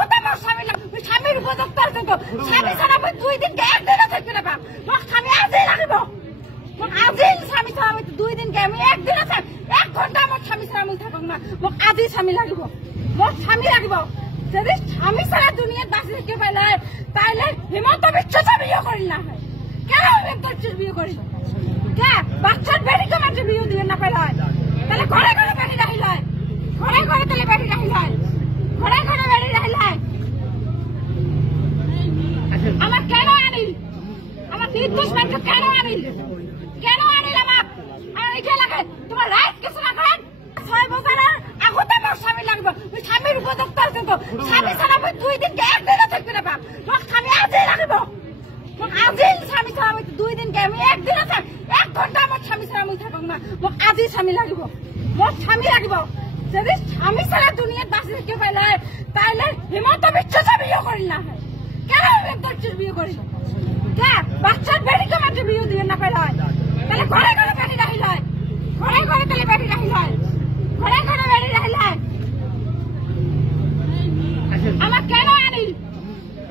আগতে আমার স্বামীর উপযুক্ত স্বামী ছাড়া আমি 2 দিনকে একদিনও থাকতে না পাব স্বামী আজই লাগিব আজই স্বামী ছাড়া আমি 2 দিনকে আমি একদিনও থাক 1 ঘন্টা আমার স্বামী ছাড়া আমি থাকব না আজই স্বামী লাগিব স্বামী লাগিব যদি স্বামী ছাড়া দুনিয়াত বাঁচি থাকতে পাইলে তাইলে হিমন্ত বিশ্ব বিয়ে করি না হয় কেন বিয়ে করি কে বাচ্চার বেড়িকে মাত্র বিয়ে দিয়ে না পাইলে তাহলে ঘরে ঘরে বেড়ি রাখিল ঘরে ঘরে তাহলে বেড়ি রাখিল ঘরে ঘরে বেড়ি রাখিল আমার কেন আনিল আমার নির্দোষ মানুষ কেন আনিল আমার এটা লাগে তোমার রাইট কিছু না করেন 6 বছরের আগতে আমার স্বামী লাগবে ওই স্বামীর উপযুক্ত স্বামী ছাড়া আমি 2 দিনকে একদিনও থাকতে না পাব স্বামী আজই লাগবে আজই স্বামী ছাড়া আমি 2 দিনকে আমি একদিনও থাক 1 ঘন্টা আমার স্বামী ছাড়া আমি থাকব না আজই স্বামী লাগিব স্বামী লাগিব যদি স্বামী ছাড়া দুনিয়াত বাঁচি থাকতে পাইলে তাইলে হিমন্ত বিশ্ব বিয়ে করি না হয় কেন বিয়ে করি কে বাচ্চার বেড়িকে মাত্র বিয়ে দিয়ে না পাইলে তাহলে ঘরে ঘরে বেড়ি রাখিল ঘরে ঘরে তাহলে বেড়ি রাখিল ঘরে ঘরে বেড়ি রাখিল আমার কেন আনিল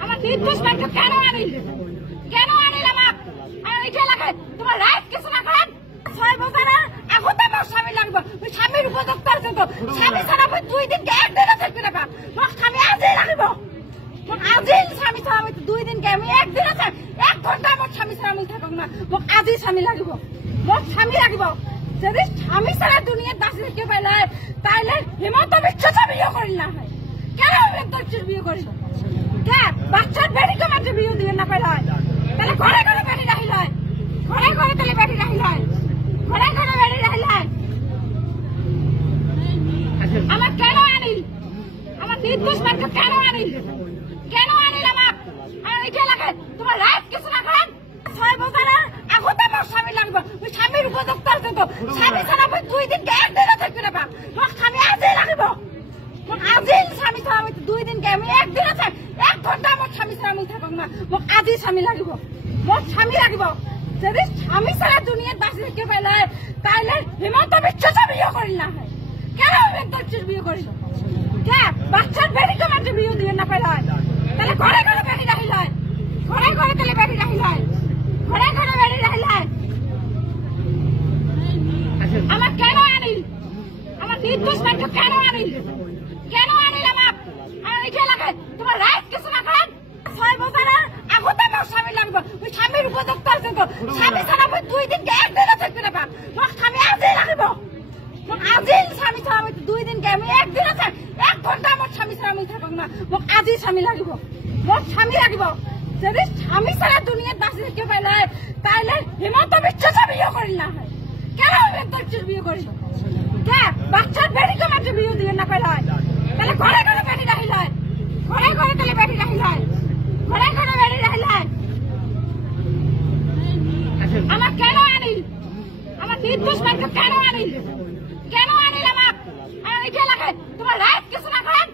আমার নির্দোষ মানুষ কেন আনিল আমার এটা লাগে তোমার রাইট কিছু না করেন 6 বছরের আগতে আমার স্বামী লাগবে ওই স্বামীর উপযুক্ত স্বামী ছাড়া আমি 2 দিনকে একদিনও থাকতে না পাব স্বামী আজই লাগবে আজই স্বামী ছাড়া আমি 2 দিনকে আমি একদিনও থাক 1 ঘন্টা আমার স্বামী ছাড়া আমি থাকব না আজই স্বামী লাগিব স্বামী লাগিব যদি স্বামী ছাড়া দুনিয়াত বাঁচি থাকতে পাইলে তাইলে হিমন্ত বিশ্ব বিয়ে করি না হয় কেন বিয়ে করি কে বাচ্চার বেড়িকে মাত্র বিয়ে দিয়ে না পাইলে তাহলে ঘরে ঘরে বেড়ি রাখিল ঘরে ঘরে তাহলে বেড়ি রাখিল ঘরে ঘরে বেড়ি রাখিল আমার কেন আনিল আমার নির্দোষ মানুষ কেন আনিল আমার এটা লাগে তোমার রাইট কিছু না করেন 6 বছরের আগতে আমার স্বামী লাগবে ওই স্বামীর উপযুক্ত স্বামী ছাড়া আমি 2 দিনকে একদিনও থাকতে না পাব স্বামী আজই লাগিব আজই স্বামী ছাড়া আমি 2 দিনকে আমি একদিনও থাক 1 ঘন্টা আমার স্বামী ছাড়া আমি থাকব না আজই স্বামী লাগিব স্বামী লাগিব যদি স্বামী ছাড়া দুনিয়াত বাঁচি থাকতে পাইলে তাইলে হিমন্ত বিশ্ব বিয়ে করি না হয় কেন বিয়ে করি কে বাচ্চার বেড়িকে মাত্র বিয়ে দিয়ে না পাইলে তাহলে ঘরে ঘরে বেড়ি রাখিল ঘরে ঘরে তাহলে বেড়ি রাখিল ঘরে ঘরে বেড়ি রাখিল আমার কেন আনিল আমার নির্দোষ মানুষ কেন আনিল আমার এটা লাগে তোমার রাইট কিছু না করেন 6 বছরের আগতে আমার স্বামী লাগবে ওই স্বামীর উপযুক্ত স্বামী ছাড়া আমি 2 দিনকে একদিনও থাকতে না পাব স্বামী আজই লাগিব আজই স্বামী ছাড়া আমি 2 দিনকে আমি একদিনও থাক 1 ঘন্টা আমার স্বামী ছাড়া আমি থাকব না আজই স্বামী লাগিব স্বামী লাগিব যদি স্বামী ছাড়া দুনিয়াত বাঁচি থাকতে পাইলে তাইলে হিমন্ত বিশ্ব বিয়ে করি না হয় কেন বিয়ে করি কে বাচ্চার বেড়িকে মাত্র বিয়ে দিয়ে না পাইলে তাহলে ঘরে ঘরে বেড়ি রাখিল ঘরে ঘরে তাহলে বেড়ি রাখিল ঘরে ঘরে বেড়ি রাখিল আমার কেন আনিল আমার নির্দোষ মানুষ কেন আনিল আমার এটা লাগে তোমার রাইট কিছু না করেন